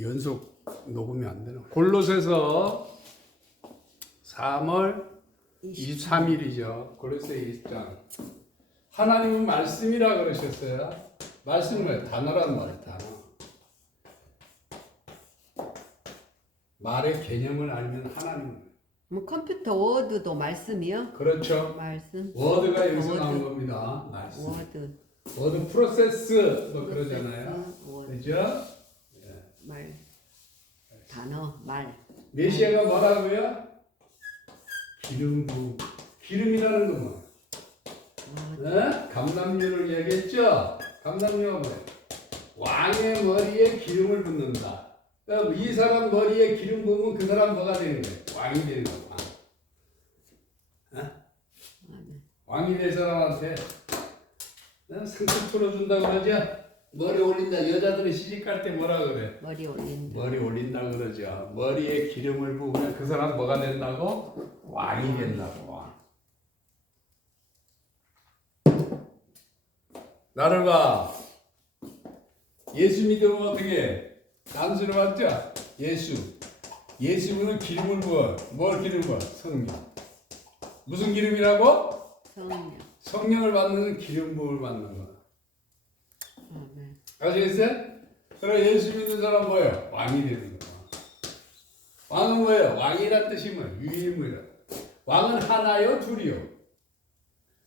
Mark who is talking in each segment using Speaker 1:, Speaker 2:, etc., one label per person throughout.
Speaker 1: 연속 녹음이 안 되나? 골로새서 3월 23일이죠. 골로새 1장. 하나님은 말씀이라 그러셨어요. 말씀은? 단어란 말이에요. 단어. 말의 개념을 알면 하나님.
Speaker 2: 뭐 컴퓨터 워드도 말씀이요?
Speaker 1: 그렇죠.
Speaker 2: 말씀.
Speaker 1: 워드가 여기서
Speaker 2: 워드.
Speaker 1: 나온 겁니다. 말씀.
Speaker 2: 워드.
Speaker 1: 워드 프로세스 뭐 그러잖아요.
Speaker 2: 워드.
Speaker 1: 그죠?
Speaker 2: 말. 단어 말.
Speaker 1: 메시아가 뭐라고요? 기름 부 기름이라는 건 뭐?
Speaker 2: 워드.
Speaker 1: 네? 감남류를 얘기했죠? 감남류가 뭐예요? 왕의 머리에 기름을 붓는다. 이 사람 머리에 기름 부으면 그 사람 뭐가 되는 거예요? 왕이 되는 거예요. 왕. 어?
Speaker 2: 아멘.
Speaker 1: 왕이 될 사람한테 어? 상처 풀어준다고 그러죠? 머리 올린다. 여자들이 시집갈 때 뭐라 그래?
Speaker 2: 머리 올린다.
Speaker 1: 머리 올린다 그러죠. 머리에 기름을 부으면 그 사람 뭐가 된다고? 왕이 된다고. 왕. 나를 봐. 예수 믿으면 어떻게? 해? 단수로 맞죠? 예수. 예수는 기름을 부어. 뭘 기름 부어? 성령. 무슨 기름이라고?
Speaker 2: 성령.
Speaker 1: 성령을 받는 기름 부음을 받는 거야. 아시겠어요? 그럼 예수 믿는 사람 뭐예요? 왕이 되는 거야. 왕은 뭐예요? 왕이란 뜻이 뭐예요? 유일무이라. 왕은 하나요, 둘이요?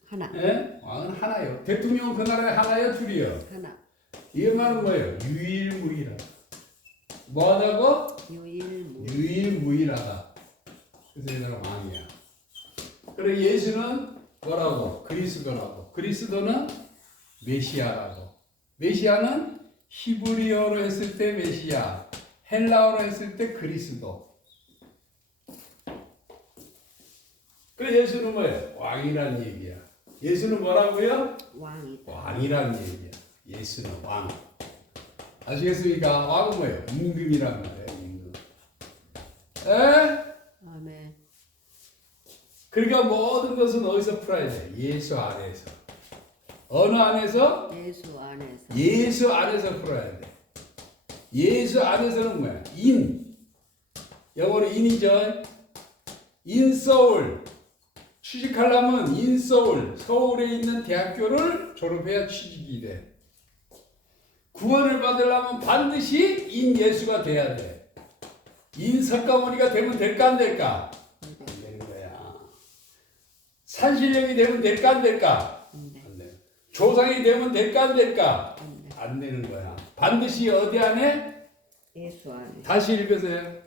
Speaker 2: 하나.
Speaker 1: 예? 왕은 하나요. 대통령은 그 나라에 하나요, 둘이요?
Speaker 2: 하나.
Speaker 1: 이 말은 뭐예요? 유일무이라. 뭐하다고?
Speaker 2: 유일무.
Speaker 1: 유일무이라다. 그래서 얘는 왕이야. 그리고 예수는 뭐라고? 그리스도라고. 그리스도는 메시아라고. 메시아는 히브리어로 했을 때 메시아, 헬라어로 했을 때 그리스도. 그래 예수는 뭐예요? 왕이란 얘기야. 예수는 뭐라고요?
Speaker 2: 왕이다.
Speaker 1: 왕이란 얘기야. 예수는 왕. 아시겠습니까? 왕은 뭐예요? 임금이란 말이에요. 임금. 에?
Speaker 2: 아멘.
Speaker 1: 그러니까 모든 것은 어디서 풀어야 돼? 예수 안에서. 어느 안에서?
Speaker 2: 예수 안에서.
Speaker 1: 예수 안에서 풀어야 돼. 예수 안에서는 뭐야? 인. 영어로 인이죠. 인서울. 취직하려면 인서울. 서울에 있는 대학교를 졸업해야 취직이 돼. 구원을 받으려면 반드시 인예수가 돼야 돼. 인석가모니가 되면 될까 안 될까? 안 되는 거야. 산신령이 되면 될까 안 될까? 조상이 되면 될까 안 될까?
Speaker 2: 네.
Speaker 1: 안 되는 거야. 반드시 어디 안에?
Speaker 2: 예수 안에.
Speaker 1: 다시 읽으세요.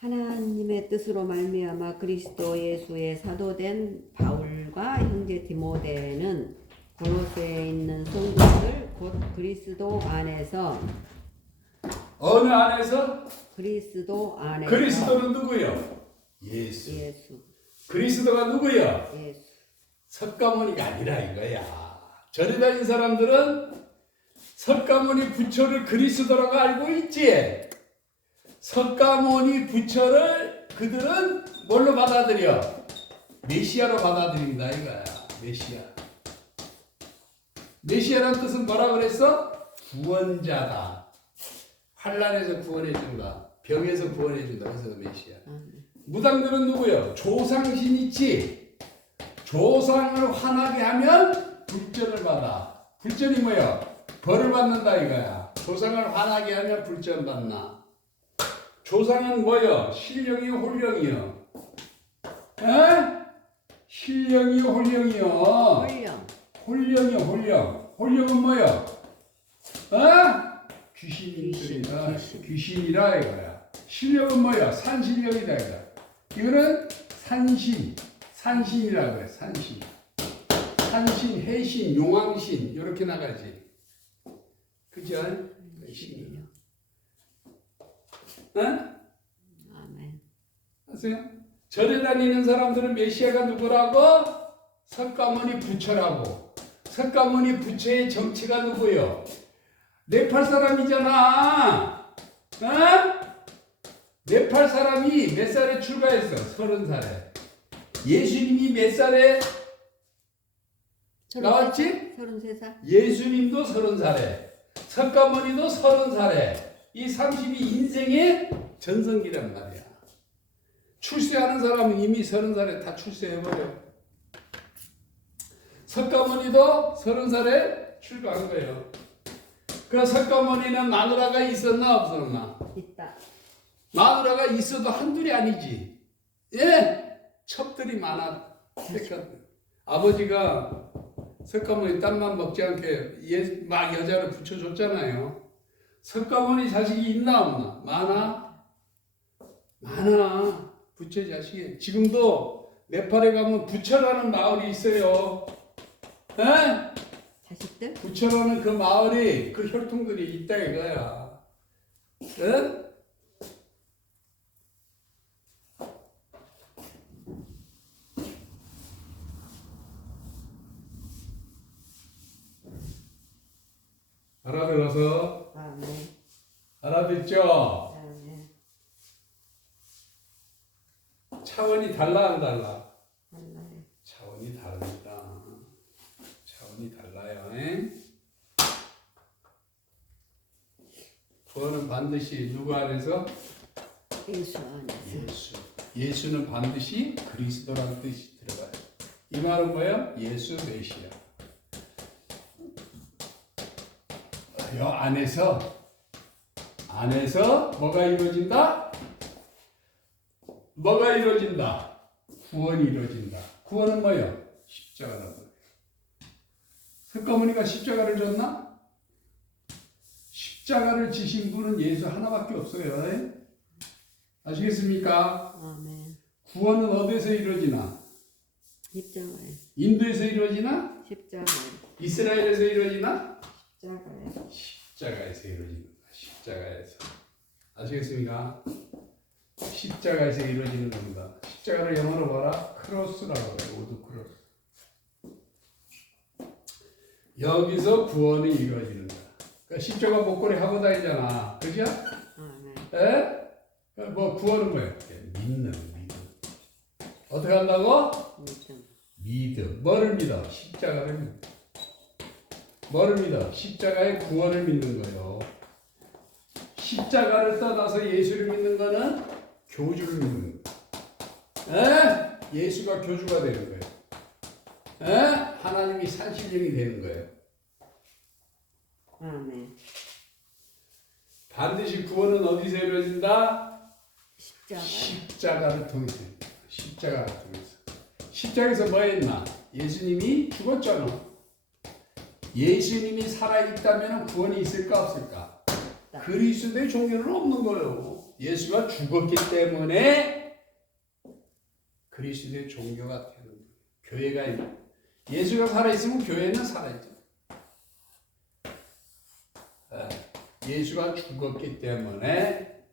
Speaker 2: 하나님의 뜻으로 말미암아 그리스도 예수의 사도된 바울과 형제 디모데는 고로스에 있는 성도들 곧 그리스도 안에서
Speaker 1: 어느 안에서?
Speaker 2: 그리스도 안에서
Speaker 1: 그리스도는 누구요? 예수.
Speaker 2: 예수
Speaker 1: 그리스도가 누구요?
Speaker 2: 예수
Speaker 1: 석가모니가 아니라 이거야. 절에 다닌 사람들은 석가모니 부처를 그리스도라고 알고 있지. 석가모니 부처를 그들은 뭘로 받아들여? 메시아로 받아들인다 이거야. 메시아. 메시아란 뜻은 뭐라 그랬어? 구원자다. 환란에서 구원해준다. 병에서 구원해준다. 그래서 메시아.
Speaker 2: 아멘.
Speaker 1: 무당들은 누구요? 조상신 있지. 조상을 화나게 하면 불전을 받아. 불전이 뭐야? 벌을 받는다 이거야. 조상을 화나게 하면 불전 받나. 조상은 뭐요? 신령이요, 홀령이요. 에? 신령이요, 홀령이요.
Speaker 2: 홀령
Speaker 1: 홀령이요, 홀령. 홀령은 뭐요? 어? 귀신이다.
Speaker 2: 귀신.
Speaker 1: 귀신이라 이거야. 신령은 뭐야? 산신령이다 이거야. 이거는 산신, 산신이라 그래. 산신. 산신, 해신, 용왕신 이렇게 나가지. 그죠? 신이요. 어?
Speaker 2: 아멘
Speaker 1: 아세요? 절에 다니는 사람들은 메시아가 누구라고? 석가모니 부처라고. 석가모니 부처의 정체가 누구요? 네팔 사람이잖아. 어? 네팔 사람이 몇 살에 출가했어? 서른 살에. 예수님이 몇 살에 나왔지?
Speaker 2: 서른세 살
Speaker 1: 예수님도 서른 살에. 석가모니도 서른 살에 이 30이 인생의 전성기란 말이야. 출세하는 사람은 이미 서른 살에 다 출세해버려. 석가모니도 서른 살에 출가한 거예요. 그 석가모니는 마누라가 있었나 없었나?
Speaker 2: 있다.
Speaker 1: 마누라가 있어도 한둘이 아니지. 예, 첩들이 많아. 그러니까 아버지가 석가모니 땀만 먹지 않게 예, 막 여자를 붙여줬잖아요. 석가모니 자식이 있나 없나? 많아. 많아. 부처 자식이. 지금도 네팔에 가면 부처라는 마을이 있어요. 예?
Speaker 2: 자식들?
Speaker 1: 부처라는 그 마을이 그 혈통들이 있다 이거야. 예? 알아들어서
Speaker 2: 아멘. 아멘.
Speaker 1: 차원이 달라 안 달라?
Speaker 2: 달라요.
Speaker 1: 차원이 다릅니다. 차원이 달라요. 에? 구원은 반드시 누구 안에서?
Speaker 2: 예수 안에서.
Speaker 1: 예수. 예수는 반드시 그리스도라는 뜻이 들어가요. 이 말은 뭐예요? 예수 메시아. 이 안에서 안에서 뭐가 이루어진다? 뭐가 이루어진다? 구원이 이루어진다. 구원은 뭐예요? 십자가라는 거예요. 석가모니가 십자가를 졌나? 십자가를 지신 분은 예수 하나밖에 없어요. 에? 아시겠습니까?
Speaker 2: 아멘.
Speaker 1: 구원은 어디서 이루어지나?
Speaker 2: 십자가에.
Speaker 1: 인도에서 이루어지나?
Speaker 2: 십자가에.
Speaker 1: 이스라엘에서 이루어지나?
Speaker 2: 십자가에.
Speaker 1: 십자가에서 이루어진다. 십자가에서. 아시겠습니까? 십자가에서 이루어지는 겁니다. 십자가를 영어로 뭐라? 크로스라고 해요. 모두 크로스. 여기서 구원이 이루어지는 거야. 그러니까 십자가 목걸이 하고 다니잖아. 그죠?
Speaker 2: 아멘.
Speaker 1: 에? 뭐 구원은 뭐예요? 믿는 믿음. 어떻게 한다고?
Speaker 2: 믿음.
Speaker 1: 믿음. 뭐를 믿어? 십자가를 믿어. 뭐를 믿어? 십자가의 구원을 믿는 거예요. 십자가를 떠나서 예수를 믿는 거는 교주를 믿는 거예요. 에? 예수가 교주가 되는 거예요. 에? 하나님이 산신령이 되는 거예요.
Speaker 2: 아멘.
Speaker 1: 반드시 구원은 어디서 이루어진다?
Speaker 2: 십자가에.
Speaker 1: 십자가를 통해서. 십자가를 통해서. 십자가에서 뭐 했나? 예수님이 죽었잖아. 예수님이 살아있다면 구원이 있을까 없을까? 그리스도의 종교는 없는 거예요. 예수가 죽었기 때문에 그리스도의 종교가 되는 거예요. 교회가 있는 예수가 살아있으면 교회는 살아있죠. 예, 예수가 죽었기 때문에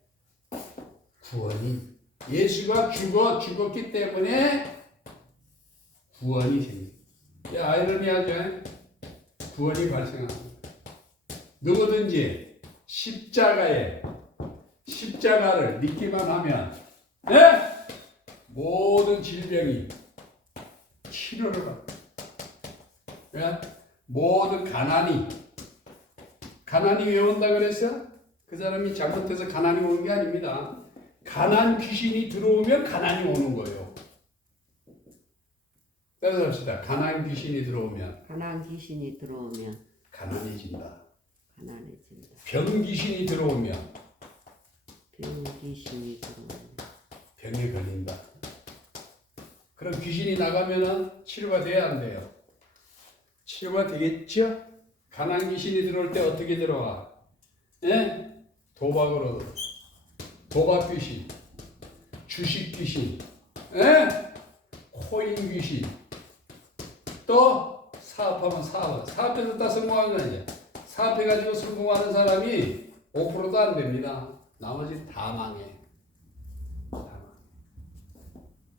Speaker 1: 구원이 예수가 죽어 죽었기 때문에 구원이 생깁니다. 야, 아이러니하죠? 구원이 발생합니다. 누구든지 십자가에 십자가를 믿기만 하면 네? 모든 질병이 치료를 받고 왜? 모든 가난이 가난이 왜 온다 그랬어? 그 사람이 잘못해서 가난이 오는 게 아닙니다. 가난 귀신이 들어오면 가난이 오는 거예요. 따라서 합시다. 가난 귀신이 들어오면
Speaker 2: 가난 귀신이 들어오면
Speaker 1: 가난해진다.
Speaker 2: 가난해진다.
Speaker 1: 병 귀신이 들어오면
Speaker 2: 병 귀신이 들어오면
Speaker 1: 병에 걸린다. 그럼 귀신이 나가면은 치료가 돼야 안 돼요? 치료가 되겠죠? 가난 귀신이 들어올 때 어떻게 들어와? 예? 도박으로. 도박 귀신, 주식 귀신, 예? 코인 귀신, 또 사업하면 사업, 사업해서 다 성공하는 거 아니야? 사업해가지고 성공하는 사람이 5%도 안 됩니다. 나머지 다 망해.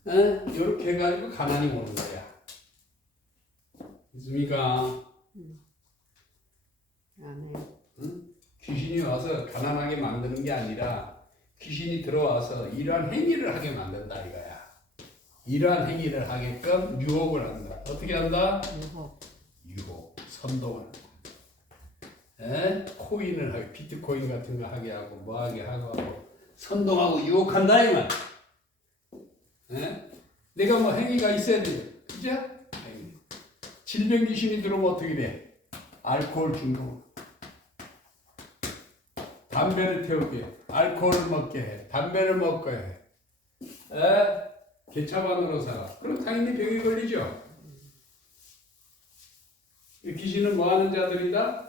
Speaker 1: 에? 이렇게 해가지고 가난이 오는 거야. 믿습니까?
Speaker 2: 아멘.
Speaker 1: 귀신이 와서 가난하게 만드는 게 아니라 귀신이 들어와서 이러한 행위를 하게 만든다 이거야. 이러한 행위를 하게끔 유혹을 한다. 어떻게 한다?
Speaker 2: 유혹.
Speaker 1: 유혹, 선동을. 에? 코인을 하게 비트코인 같은 거 하게 하고 뭐 하게 하고 하고 선동하고 유혹한다 이 말. 에? 내가 뭐 행위가 있어야 돼. 그죠? 행위. 질병 귀신이 들어오면 어떻게 돼? 알코올 중독. 담배를 태우게 해. 알코올을 먹게 해. 담배를 먹게 해. 에? 개차반으로 살아. 그럼 당연히 병이 걸리죠. 이 귀신은 뭐 하는 자들이다?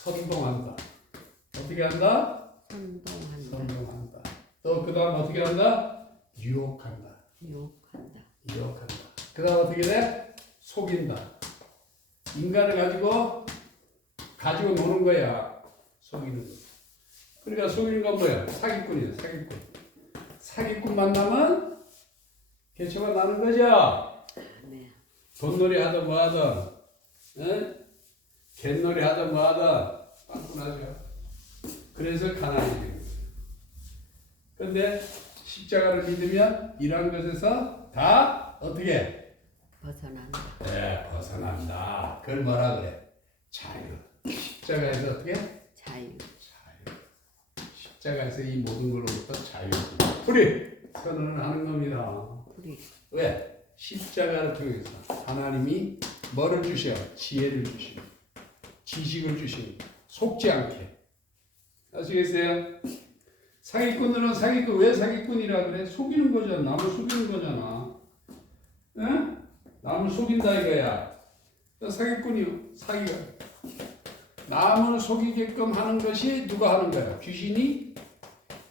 Speaker 1: 선동한다. 어떻게 한다?
Speaker 2: 선동한다.
Speaker 1: 선동한다. 또 그 다음 어떻게 한다? 유혹한다.
Speaker 2: 유혹한다.
Speaker 1: 유혹한다. 그 다음 어떻게 돼? 속인다. 인간을 가지고 가지고 노는 거야. 속이는 거. 그러니까 속이는 건 뭐야? 사기꾼이야, 사기꾼. 사기꾼 만나면 개체가 나는 거죠.
Speaker 2: 네.
Speaker 1: 돈놀이 하든 뭐 하든, 에? 갯놀이 하든 뭐 하든, 빵꾸나죠. 그래서 가난이 되는 거예요. 근데 십자가를 믿으면 이러한 것에서 다 어떻게?
Speaker 2: 벗어난다.
Speaker 1: 네, 벗어난다. 그걸 뭐라 그래? 자유. 십자가에서 어떻게?
Speaker 2: 자유.
Speaker 1: 자유. 십자가에서 이 모든 걸로부터 자유. 우리 선언을 하는 겁니다.
Speaker 2: 우리
Speaker 1: 왜? 십자가를 통해서 하나님이 뭐를 주셔? 지혜를 주시고 지식을 주시고 속지 않게 아시겠어요? 사기꾼들은 사기꾼 왜 사기꾼이라 그래? 속이는 거잖아. 남을 속이는 거잖아. 응? 남을 속인다 이거야. 사기꾼이요. 사기가. 남을 속이게끔 하는 것이 누가 하는 거야? 귀신이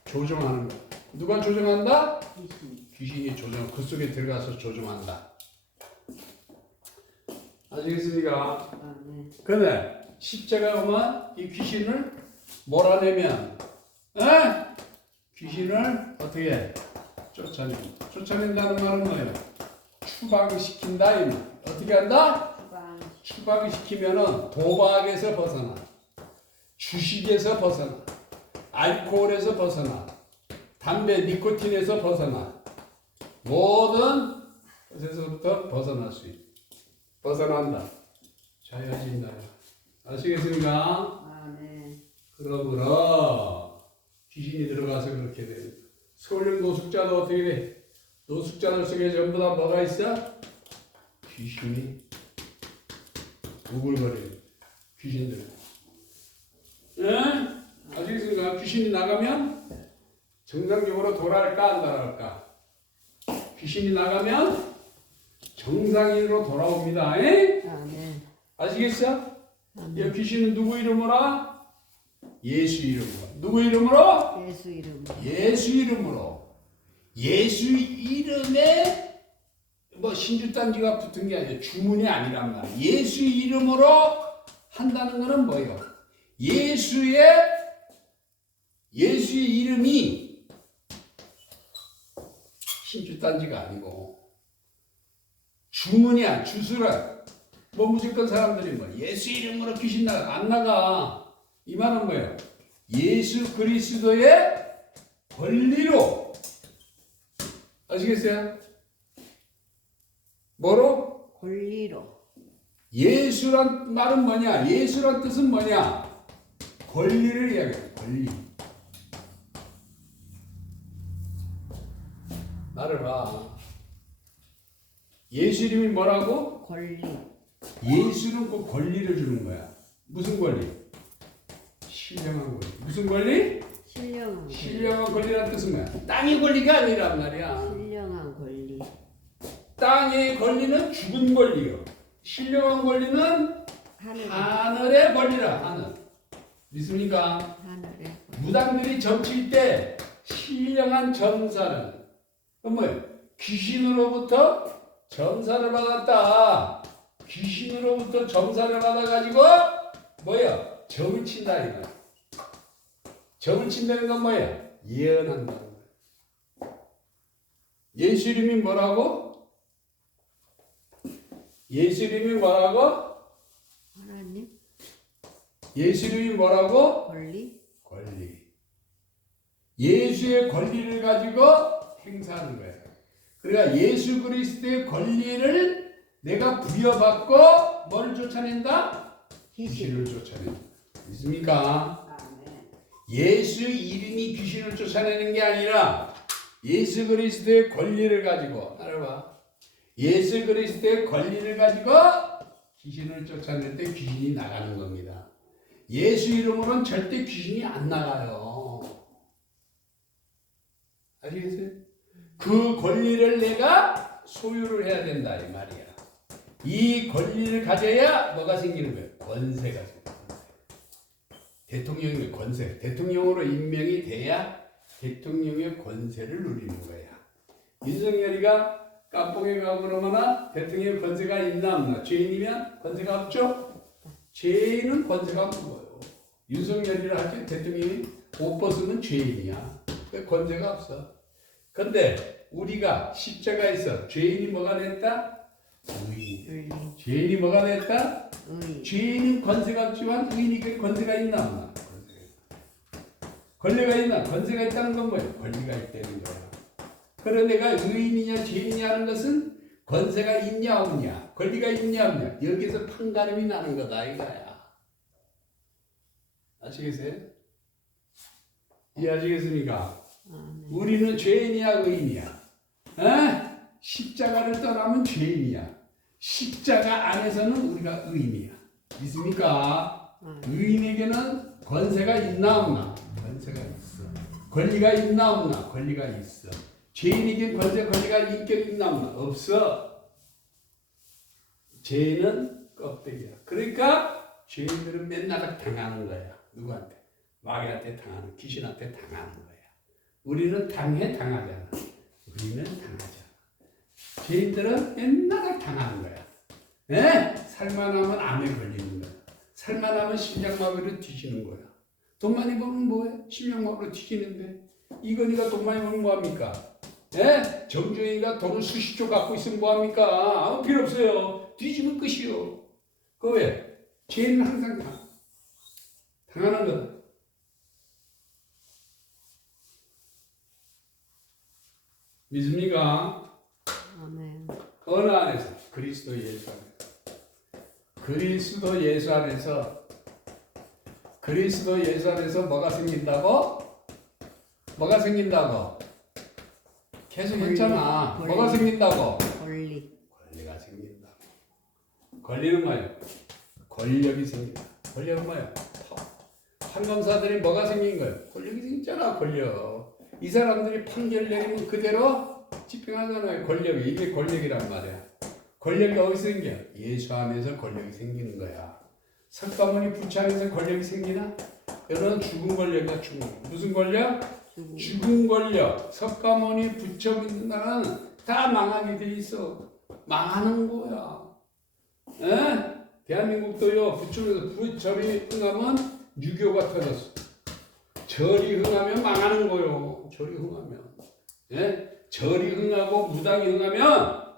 Speaker 1: 조종하는 거야. 누가 조종한다?
Speaker 2: 귀신.
Speaker 1: 귀신이 조종, 그 속에 들어가서 조종한다. 아시겠습니까?
Speaker 2: 아, 네.
Speaker 1: 그런데 십자가 오면 이 귀신을 몰아내면, 에? 귀신을 어떻게 해? 쫓아내. 쫓아낸다는 말은 뭐예요? 추방시킨다. 이 말. 어떻게 한다?
Speaker 2: 주방.
Speaker 1: 추방 시키면은 도박에서 벗어나, 주식에서 벗어나, 알코올에서 벗어나, 담배, 니코틴에서 벗어나, 모든 것에서부터 벗어날 수 있다. 벗어난다. 자유해진다. 아시겠습니까?
Speaker 2: 아, 네.
Speaker 1: 그러므로 귀신이 들어가서 그렇게 돼. 서울형 노숙자도 어떻게 돼? 노숙자들 속에 전부 다 뭐가 있어? 귀신이 우글거리는 귀신들. 예? 아시겠습니까? 귀신이 나가면 정상적으로 돌아갈까 안 돌아갈까? 귀신이 나가면 정상인으로 돌아옵니다. 예?
Speaker 2: 아, 네.
Speaker 1: 아시겠어?
Speaker 2: 아, 네.
Speaker 1: 이 귀신은 누구 이름으로? 예수 이름으로. 누구 이름으로?
Speaker 2: 예수 이름.
Speaker 1: 예수 이름으로. 예수 이름에 뭐 신주단지가 붙은 게 아니라 주문이 아니란 말이야. 예수 이름으로 한다는 거는 뭐예요? 예수의 예수의 이름이 신주단지가 아니고 주문이야 주술은 뭐 무조건 사람들이 뭐 예수 이름으로 귀신 나가 안 나가 이 말은 뭐예요? 예수 그리스도의 권리로 아시겠어요? 뭐로?
Speaker 2: 권리로.
Speaker 1: 예수란 말은 뭐냐? 예수란 뜻은 뭐냐? 권리를 이야기해. 권리. 나를 봐. 예수 이름이 뭐라고?
Speaker 2: 권리.
Speaker 1: 예수는 그 권리를 주는 거야. 무슨 권리? 신령한 권리. 무슨 권리?
Speaker 2: 신령한 권리.
Speaker 1: 신령한 권리란 뜻은 뭐야? 땅의 권리가 아니란 말이야.
Speaker 2: 신령한 권리.
Speaker 1: 땅의 권리는 죽은 권리요. 신령한 권리는
Speaker 2: 하늘.
Speaker 1: 하늘의 권리라 하늘. 믿습니까?
Speaker 2: 하늘의.
Speaker 1: 무당들이 점칠 때 신령한 점사는 그 뭐예요? 귀신으로부터 점사를 받았다. 귀신으로부터 점사를 받아가지고 뭐야? 점을 친다 이거. 점을 친다는 건 뭐야? 예언한다는 거야. 예수 이름이 뭐라고? 예수 이름이 뭐라고?
Speaker 2: 하나님
Speaker 1: 예수 이름이 뭐라고?
Speaker 2: 권리.
Speaker 1: 권리. 예수의 권리를 가지고 행사하는 거예요. 그러니까 예수 그리스도의 권리를 내가 부여받고 뭐를 쫓아낸다?
Speaker 2: 귀신.
Speaker 1: 귀신을 쫓아낸다. 믿습니까?
Speaker 2: 아멘.
Speaker 1: 예수 이름이 귀신을 쫓아내는 게 아니라 예수 그리스도의 권리를 가지고 알아봐. 예수 그리스도의 권리를 가지고 귀신을 쫓아낼 때 귀신이 나가는 겁니다. 예수 이름으로는 절대 귀신이 안 나가요. 아시겠어요? 그 권리를 내가 소유를 해야 된다 이 말이야. 이 권리를 가져야 뭐가 생기는 거예요? 권세가 생겨요. 대통령의 권세, 대통령으로 임명이 돼야 대통령의 권세를 누리는 거야. 윤석열이가 깜봉에 가고 그러거나 대통령의 권세가 있나 없나? 죄인이면 권세가 없죠? 죄인은 권세가 없는 거예요. 윤석열이라 할때 대통령이 옷 벗으면 죄인이야. 그 권세가 없어. 근데 우리가 십자가에서 죄인이 뭐가 됐다? 죄인이 뭐가 됐다? 죄인은 권세가 없지만 의인에게 권세가 있나 없나? 권세가 있나? 권리가 있나? 권세가 있다는 건 뭐예요? 권리가 있다는 거야. 그런 내가 의인이냐 죄인이냐 하는 것은 권세가 있냐 없냐, 권리가 있냐 없냐 여기서 판가름이 나는 거다 이거야. 아시겠어요? 이해하시겠습니까? 우리는 죄인이야 의인이야? 에? 십자가를 떠나면 죄인이야. 십자가 안에서는 우리가 의인이야. 믿습니까? 의인에게는 권세가 있나 없나? 권세가 있어. 권리가 있나 없나? 권리가 있어. 죄인에게 권세 권리가 있나 없나? 없어. 죄는 껍데기야. 그러니까 죄인들은 맨날 당하는 거야. 누구한테? 마귀한테 당하는, 귀신한테 당하는 거야. 우리는 당해 당하잖아. 우리는 당하잖아. 죄인들은 맨날 당하는 거야. 예? 살만 하면 암에 걸리는 거야. 살만 하면 심장마비로 뒤지는 거야. 돈 많이 벌면 뭐해? 심장마비로 뒤지는데. 이건희가 돈 많이 벌면 뭐합니까? 예? 정주행이가 돈을 수십 조 갖고 있으면 뭐합니까? 아무 필요 없어요. 뒤지면 끝이요. 그 왜? 죄인은 항상 당, 당하는 거다. 믿습니까? 어느 안에서? 그리스도 예수 안에서. 그리스도 예수 안에서 그리스도 예수 안에서 뭐가 생긴다고? 뭐가 생긴다고? 계속 했잖아.
Speaker 2: 권리.
Speaker 1: 뭐가 생긴다고?
Speaker 2: 권리.
Speaker 1: 권리가 생긴다. 권리는 뭐예요? 권력이 생긴다. 권력은 뭐예요? 판검사들이 뭐가 생긴 거예요? 권력이 생겼잖아, 권력. 이 사람들이 판결 내리면 그대로 집행하잖아요, 권력이. 이게 권력이란 말이야. 권력이 어디서 생겨? 예수 안에서 권력이 생기는 거야. 석가모니 부처 안에서 권력이 생기나? 여러분 죽은 권력이야, 죽은. 무슨 권력?
Speaker 2: 죽음.
Speaker 1: 죽은 권력, 석가모니 부처 믿는 나라는 다 망하게 돼 있어. 망하는 거야. 에? 대한민국도요, 부처에서 부절이 흥하면 유교가 터졌어. 절이 흥하면 망하는 거요. 절이 흥하면. 예? 절이 흥하고 무당이 흥하면,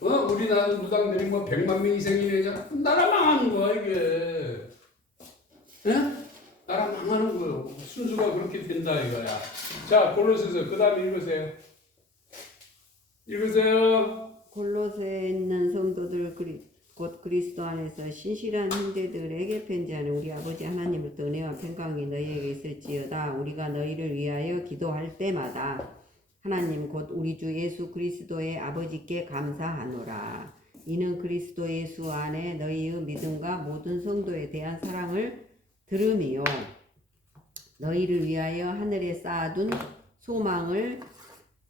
Speaker 1: 어? 우리나라 무당들이 뭐 100만 명이 생기네. 나라 망하는 거야, 이게. 예? 나라 망하는 거예요. 순수가 그렇게 된다 이거야. 자, 골로새서 그 다음에 읽으세요. 읽으세요.
Speaker 2: 골로새에 있는 성도들 그리, 곧 그리스도 안에서 신실한 형제들에게 편지하는 우리 아버지 하나님부터 은혜와 평강이 너희에게 있을지어다 우리가 너희를 위하여 기도할 때마다 하나님 곧 우리 주 예수 그리스도의 아버지께 감사하노라 이는 그리스도 예수 안에 너희의 믿음과 모든 성도에 대한 사랑을 들음이요 너희를 위하여 하늘에 쌓아둔 소망을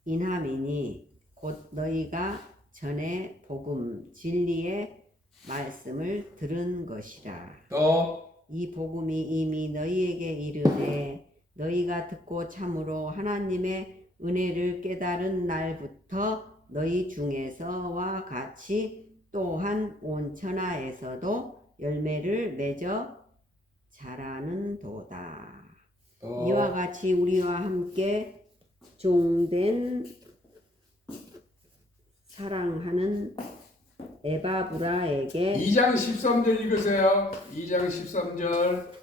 Speaker 2: 인함이니 곧 너희가 전에 복음 진리의 말씀을 들은 것이라.
Speaker 1: 또
Speaker 2: 이 복음이 이미 너희에게 이르되 너희가 듣고 참으로 하나님의 은혜를 깨달은 날부터 너희 중에서와 같이 또한 온 천하에서도 열매를 맺어 자라는 도다.
Speaker 1: 또
Speaker 2: 이와 같이 우리와 함께 종된 사랑하는 에바브라에게
Speaker 1: 2장 13절 읽으세요. 2장 13절.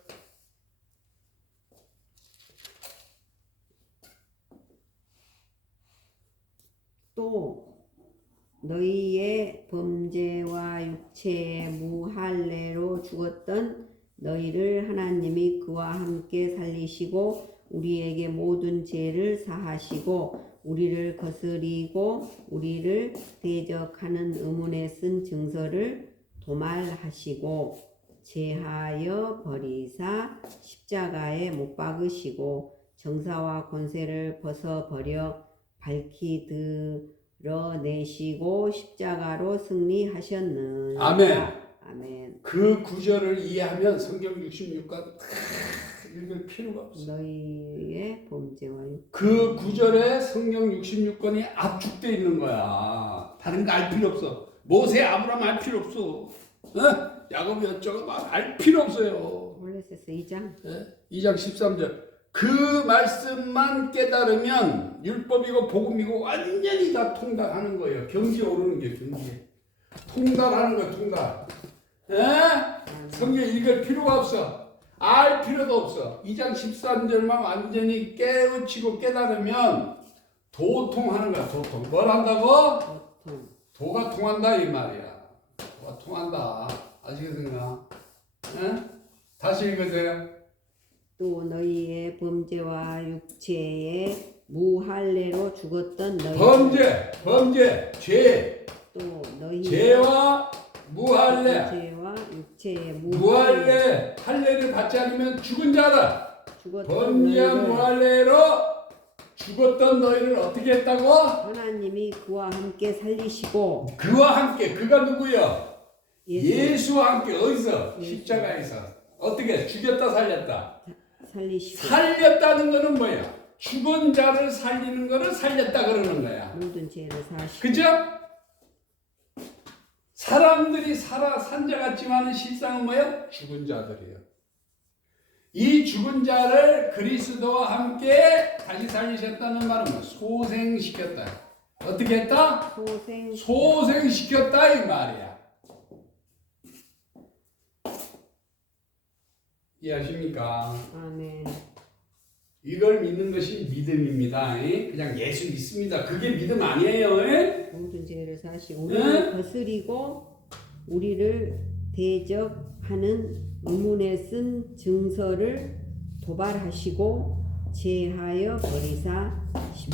Speaker 2: 또 너희의 범죄와 육체의 무할례로 죽었던 너희를 하나님이 그와 함께 살리시고 우리에게 모든 죄를 사하시고 우리를 거스리고 우리를 대적하는 의문에 쓴 증서를 도말하시고 제하여 버리사 십자가에 못 박으시고 정사와 권세를 벗어 버려 밝히 드러내시고 십자가로 승리하셨느니라.
Speaker 1: 아멘.
Speaker 2: 아멘.
Speaker 1: 그 구절을 이해하면 성경 66권 읽을 필요가 없어.
Speaker 2: 너희의 범죄와 육-
Speaker 1: 그 구절에 성경 66권이 압축돼 있는 거야. 다른 거 알 필요 없어. 모세 아브라함 알 필요 없어. 어? 야곱이 어쩌고 막알 필요 없어요.
Speaker 2: 홀레세스 2장
Speaker 1: 예? 2장 13절. 그 말씀만 깨달으면 율법이고 복음이고 완전히 다 통달하는 거예요. 경지에 오르는 게 경지에. 통달하는 거야, 통달. 예? 성경 읽을 필요가 없어. 알 필요도 없어. 2장 13절만 완전히 깨우치고 깨달으면 도통하는 거야, 도통. 뭘 한다고? 도가 통한다 이 말이야. 도가 통한다. 아시겠습니까? 예? 다시 읽으세요.
Speaker 2: 또 너희의 범죄와 육체의 무할례로 죽었던 너희
Speaker 1: 범죄, 범죄, 죄,
Speaker 2: 또 너희
Speaker 1: 죄와 무할례,
Speaker 2: 죄와 육체의 무할례
Speaker 1: 무할례, 할례를 받지 않으면 죽은 자다.
Speaker 2: 죽었던
Speaker 1: 범죄와
Speaker 2: 너희를
Speaker 1: 무할례로 죽었던 너희를 어떻게 했다고?
Speaker 2: 하나님이 그와 함께 살리시고
Speaker 1: 그와 함께 그가 누구요?
Speaker 2: 예수
Speaker 1: 예수와 함께 어디서? 십자가에서 어떻게 죽였다 살렸다.
Speaker 2: 살리시고
Speaker 1: 살렸다는 거는 뭐야? 죽은 자를 살리는 거를 살렸다 그러는 거야.
Speaker 2: 모든 죄를 사시고
Speaker 1: 그죠? 사람들이 살아 산자 같지만 실상은 뭐야? 죽은 자들이에요. 이 죽은 자를 그리스도와 함께 다시 살리셨다는 말은 뭐 소생시켰다. 어떻게 했다?
Speaker 2: 소생
Speaker 1: 소생시켰다 이 말이야. 이해하십니까?
Speaker 2: 아멘
Speaker 1: 이걸 믿는 것이 믿음입니다. 예? 그냥 예수 믿습니다. 그게 믿음 아니에요. 예?
Speaker 2: 모든 죄를 사시고 우리를 거스리고 우리를 대적하는 의문에 쓴 증서를 도발하시고 제하여 버리사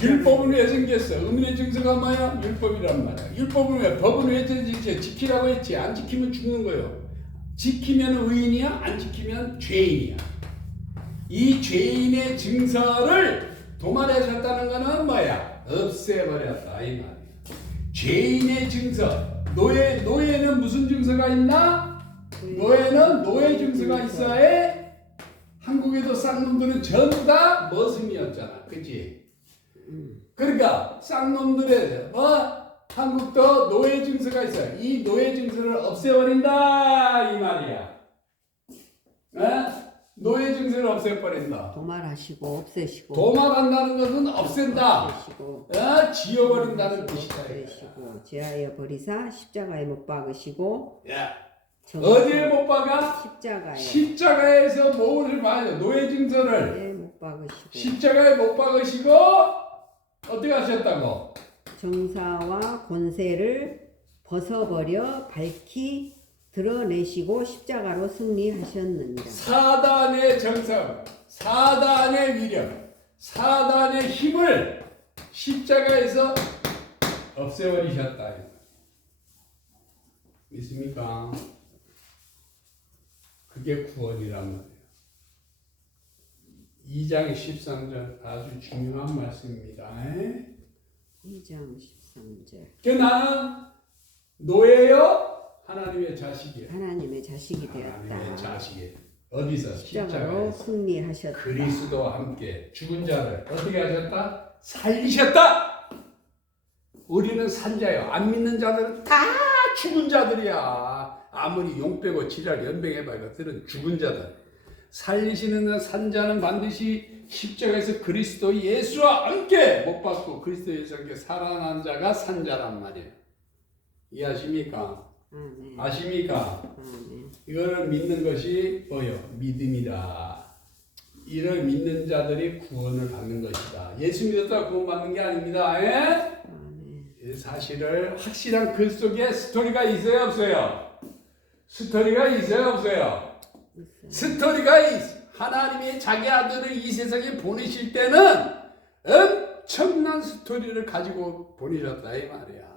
Speaker 1: 율법은 왜 생겼어? 의문의 증서가 뭐야? 율법이란 말이야. 율법은 왜? 법은 왜 지켜? 지키라고 했지. 안 지키면 죽는 거예요. 지키면 의인이야. 안 지키면 죄인이야. 이 죄인의 증서를 도말하셨다는 거는 뭐야? 없애버렸다 이 말이야. 죄인의 증서. 노예 노예는 무슨 증서가 있나? 노예는 노예 증서가 있어야 해. 한국에도 쌍놈들은 전부 다 머슴이었잖아. 그치? 그러니까 쌍놈들의 뭐 한국도 노예 증서가 있어요. 이 노예 증서를 없애버린다 이 말이야. 에? 노예 증서를 없애버린다.
Speaker 2: 도말하시고 없애시고
Speaker 1: 도말한다는 것은 없앤다.
Speaker 2: 없애시고
Speaker 1: 에? 지워버린다는 뜻이다.
Speaker 2: 없애시고 제하여 버리사 십자가에 못 박으시고
Speaker 1: 야,
Speaker 2: 정-
Speaker 1: 어디에 못 박아?
Speaker 2: 십자가에
Speaker 1: 십자가에서 뭐를 봐요? 노예 증서를
Speaker 2: 예, 못 박으시고
Speaker 1: 십자가에 못 박으시고 어떻게 하셨다고?
Speaker 2: 정사와 권세를 벗어버려 밝히 드러내시고 십자가로 승리하셨느니라.
Speaker 1: 사단의 정성, 사단의 위력, 사단의 힘을 십자가에서 없애버리셨다. 믿습니까? 그게 구원이란 말이에요. 2장 13절 아주 중요한 말씀입니다. 에?
Speaker 2: 2장 13절
Speaker 1: 그 나는 노예요? 하나님의 자식이에요.
Speaker 2: 하나님의 자식이
Speaker 1: 하나님의
Speaker 2: 되었다.
Speaker 1: 자식이에요. 어디서?
Speaker 2: 십자가로
Speaker 1: 십자가에서.
Speaker 2: 승리하셨다.
Speaker 1: 그리스도와 함께 죽은 자를 어떻게 하셨다? 살리셨다. 우리는 산자요. 안 믿는 자들은 다 죽은 자들이야. 아무리 용 빼고 지랄 연병해봐 이것들은 죽은 자들. 살리시는 산자는 반드시 십자가에서 그리스도 예수와 함께 못 받고 그리스도 예수와 함께 살아난 자가 산자란 말이에요. 이해하십니까?
Speaker 2: 아멘.
Speaker 1: 아십니까?
Speaker 2: 아멘.
Speaker 1: 이거를 믿는 것이 뭐요? 믿음이다. 이를 믿는 자들이 구원을 받는 것이다. 예수 믿었다 구원 받는 게 아닙니다. 예? 사실을 확실한 글 속에 스토리가 있어요, 없어요? 스토리가 있어요,
Speaker 2: 없어요?
Speaker 1: 스토리가 있어. 하나님이 자기 아들을 이 세상에 보내실 때는 엄청난 스토리를 가지고 보내셨다 이 말이야.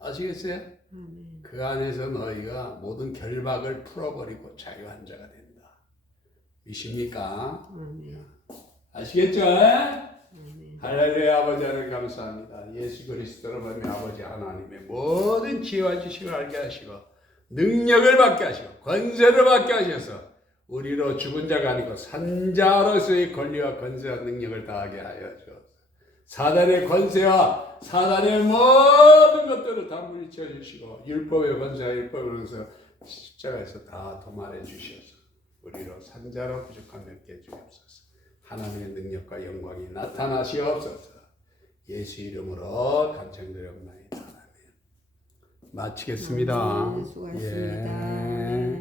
Speaker 1: 아시겠어요?
Speaker 2: 아멘.
Speaker 1: 그 안에서 너희가 모든 결박을 풀어버리고 자유한 자가 된다. 믿습니까?
Speaker 2: 아멘.
Speaker 1: 아시겠죠?
Speaker 2: 아멘.
Speaker 1: 할렐루야 아버지 하나님 감사합니다. 예수 그리스도로 보면 아버지 하나님의 모든 지혜와 지식을 알게 하시고 능력을 받게 하시고 권세를 받게 하셔서 우리로 죽은 자가 아니고 산자로서의 권리와 권세와 능력을 다하게 하여 주옵소서. 사단의 권세와 사단의 모든 것들을 다 물리쳐 주시고 율법의 권세와 율법의 권세 십자가에서 다 도말해 주셔서 우리로 산자로 부족함 맺게 주옵소서. 하나님의 능력과 영광이 나타나시옵소서. 예수 이름으로 간청드렸나이다. 아멘. 마치겠습니다.
Speaker 2: 아멘. 수고하셨습니다.
Speaker 1: 예.